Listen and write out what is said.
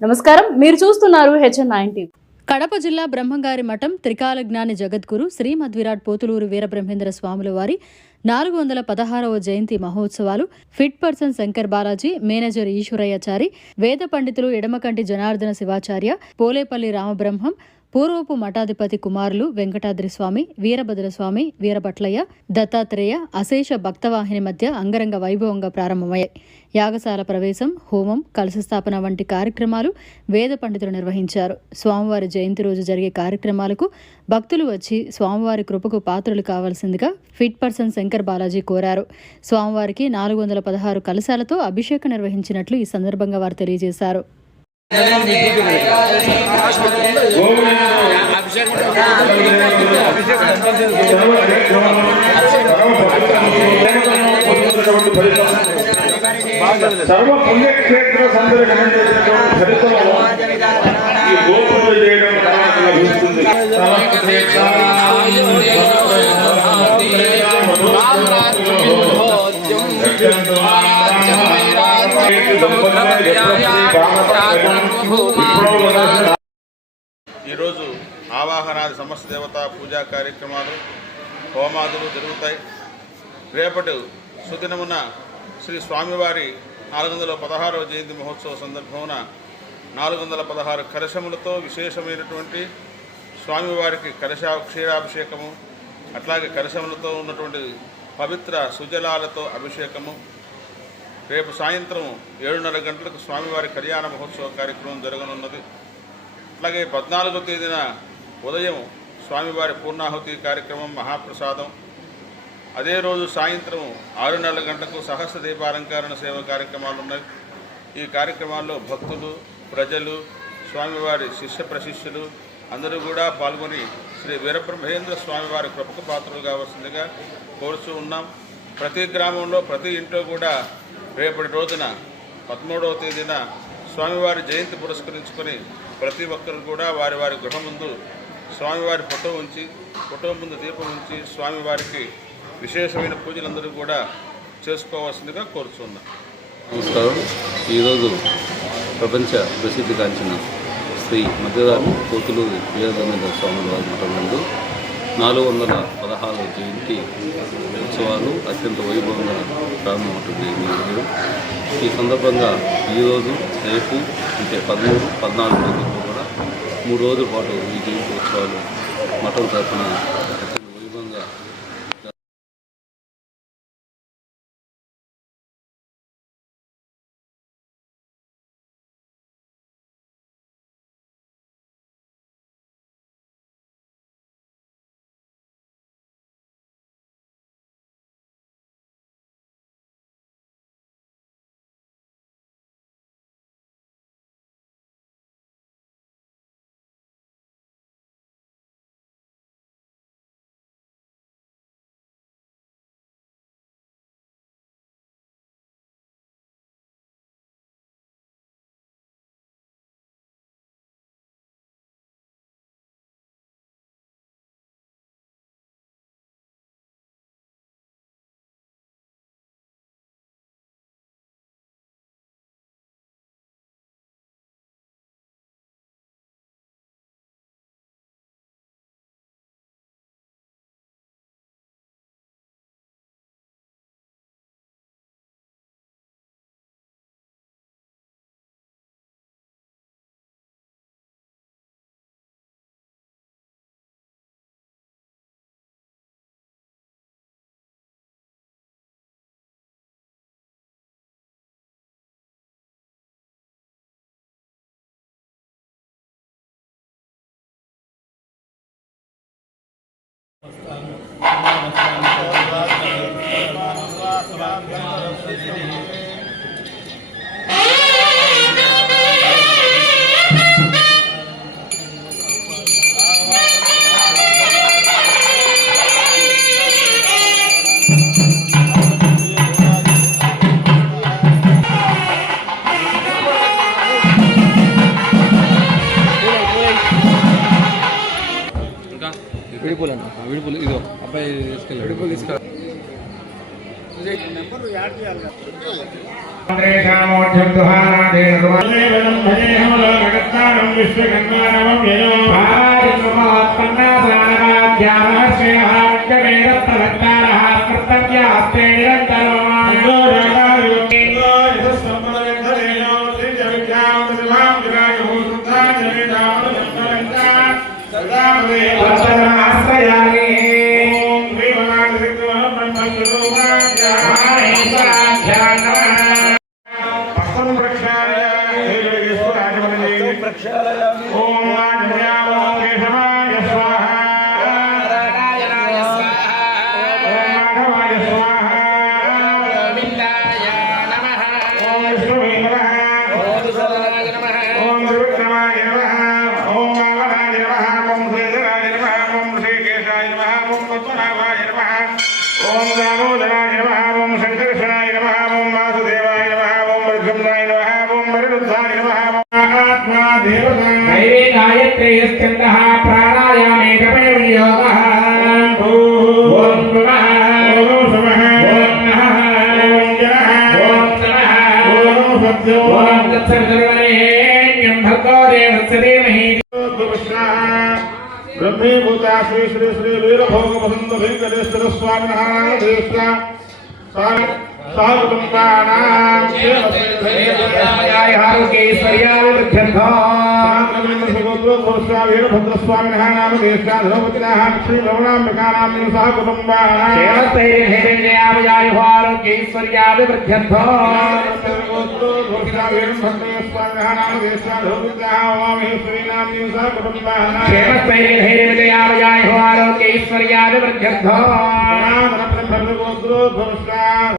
నమస్కారం. మీరు చూస్తున్నారు హెచ్ఎన్ నైన్ టీవీ కడప జిల్లా బ్రహ్మంగారి మఠం త్రికాల జ్ఞాని జగద్గురు శ్రీ మద్విరాట్ పోతులూరు వీరబ్రహ్మేంద్ర స్వాముల వారి నాలుగు వందల పదహారవ జయంతి మహోత్సవాలు. Fit person Shankar Balaji manager Eshwarayyachari వేద పండితులు ఎడమకంటి జనార్దన శివాచార్య పోలేపల్లి రామబ్రహ్మం పూర్వపు మఠాధిపతి కుమారులు వెంకటాద్రి స్వామి వీరభద్రస్వామి వీరభట్లయ్య దత్తాత్రేయ అశేష భక్తవాహిని మధ్య అంగరంగ వైభవంగా ప్రారంభమయ్యాయి. యాగశాల ప్రవేశం హోమం కలశ స్థాపన వంటి కార్యక్రమాలు వేద పండితులు నిర్వహించారు. స్వామివారి జయంతి రోజు జరిగే కార్యక్రమాలకు భక్తులు వచ్చి స్వామివారి కృపకు పాత్రలు కావాల్సిందిగా ఫిట్ పర్సన్ శంకర్ బాలాజీ కోరారు. స్వామివారికి నాలుగు వందల పదహారు కలశాలతో అభిషేకం నిర్వహించినట్లు ఈ సందర్భంగా వారు తెలియజేశారు. సర్వ పుణ్యక్షేత్ర సందర్శించినటువంటి ఫలితము ఈ గోపూజ చేయడం తర్వాత లభిస్తుంది. ఈరోజు ఆవాహనాది సమస్త దేవత పూజా కార్యక్రమాలు హోమాదులు జరుగుతాయి. రేపటి సుదినమున శ్రీ స్వామివారి నాలుగు వందల పదహారవ జయంతి మహోత్సవ సందర్భమున నాలుగు వందల పదహారు కలశములతో విశేషమైనటువంటి స్వామివారికి కలశ క్షీరాభిషేకము అట్లాగే కలశములతో ఉన్నటువంటి పవిత్ర సుజలాలతో అభిషేకము రేపు సాయంత్రం ఏడున్నర గంటలకు స్వామివారి కళ్యాణ మహోత్సవ కార్యక్రమం జరగనున్నది. అట్లాగే పద్నాలుగో తేదీన ఉదయం స్వామివారి పూర్ణాహుతి కార్యక్రమం మహాప్రసాదం. అదే రోజు సాయంత్రం ఆరున్నర గంటలకు సహస్ర దీపాలంకరణ సేవ కార్యక్రమాలు ఉన్నాయి ఈ కార్యక్రమాల్లో భక్తులు ప్రజలు స్వామివారి శిష్య ప్రశిష్యులు అందరూ కూడా పాల్గొని శ్రీ వీరబ్రహ్మేంద్ర స్వామివారి కృపకు పాత్రలు కావాల్సిందిగా కోరుతూ ఉన్నాం. ప్రతి గ్రామంలో ప్రతి ఇంట్లో కూడా రేపటి రోజున పదమూడవ తేదీన స్వామివారి జయంతి పురస్కరించుకొని ప్రతి ఒక్కరు కూడా వారి వారి గృహం ముందు స్వామివారి ఫోటో ఉంచి ఫోటో ముందు దీపం ఉంచి స్వామివారికి విశేషమైన పూజలందరూ కూడా చేసుకోవాల్సిందిగా కోరుచున్నాం. నమస్కారం. ఈరోజు ప్రపంచ ప్రసిద్ధిగాంచిన శ్రీ మధ్యదారు కోతులూరి వీరభద్ర స్వామి వారి మఠం నాలుగు వందల పదహారు జయంతి ఉత్సవాలు అత్యంత వైభవంగా ప్రారంభమవుతుంది. ఈ ఈ సందర్భంగా ఈరోజు రేపు అంటే పదమూడు పద్నాలుగు తేదీలో కూడా మూడు రోజుల పాటు ఈ జయంతి ఉత్సవాలు మఠం తరఫున విడిపూలు అన్న విడిపూలు ఇదో అబ్బాయి తీసుకెళ్ళి విడిపూలు తీసుకెళ్ళి ేషామోఢ్యం गायत्रेयश्चन्दः प्राणायामे कपयवियोगः ॐ नमः। ॐ समः ॐ नः ॐ जनः ॐ समः ॐ सद्यो ॐ तत्सवितुर्वरेण्यं भर्गो देवस्य धीमहि ब्रह्मीभूता श्री श्री श्री वीरभोगवसन्त वेङ्कटेश्वर स्वामिनः सर्वलोकानां भद्रस्वामिनः नाम ज्येष्ठाधिपतिनः श्रीरमणाम्बिकानां निरसः कुटुम्बानायोगैश्वर्यादिवृद्ध्यर्थस्वामिनः नाम ज्येष्ठाधिपतिनः उमामहेश्वरीनां निरसः कुटुम्बानां क्षेमस्थैर्यैश्वर्यादिवृद्ध्यर्थ